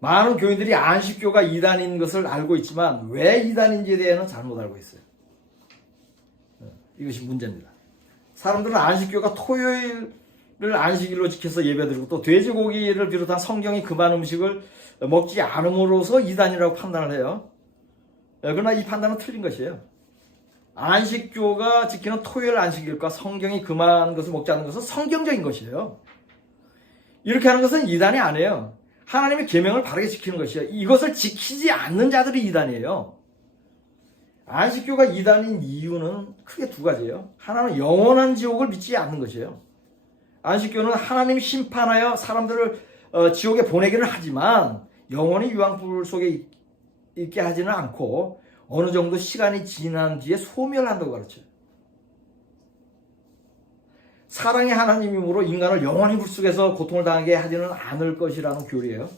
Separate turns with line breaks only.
많은 교인들이 안식교가 이단인 것을 알고 있지만 왜 이단인지에 대해서는 잘못 알고 있어요. 어, 이것이 문제입니다. 사람들은 안식교가 토요일을 안식일로 지켜서 예배드리고 또 돼지고기를 비롯한 성경이 금한 음식을 먹지 않음으로써 이단이라고 판단을 해요. 예, 그러나 이 판단은 틀린 것이에요. 안식교가 지키는 토요일 안식일과 성경이 금한 것을 먹지 않는 것은 성경적인 것이에요. 이렇게 하는 것은 이단이 아니에요. 하나님의 계명을 바르게 지키는 것이에요. 이것을 지키지 않는 자들이 이단이에요. 안식교가 이단인 이유는 크게 두 가지예요. 하나는 영원한 지옥을 믿지 않는 것이에요. 안식교는 하나님이 심판하여 사람들을 어, 지옥에 보내기는 하지만 영원히 유황불 속에 있- 있게 하지는 않고 어느 정도 시간이 지난 뒤에 소멸한다고 가르쳐요. 사랑의 하나님이므로 인간을 영원히 불 속에서 고통을 당하게 하지는 않을 것이라는 교리예요.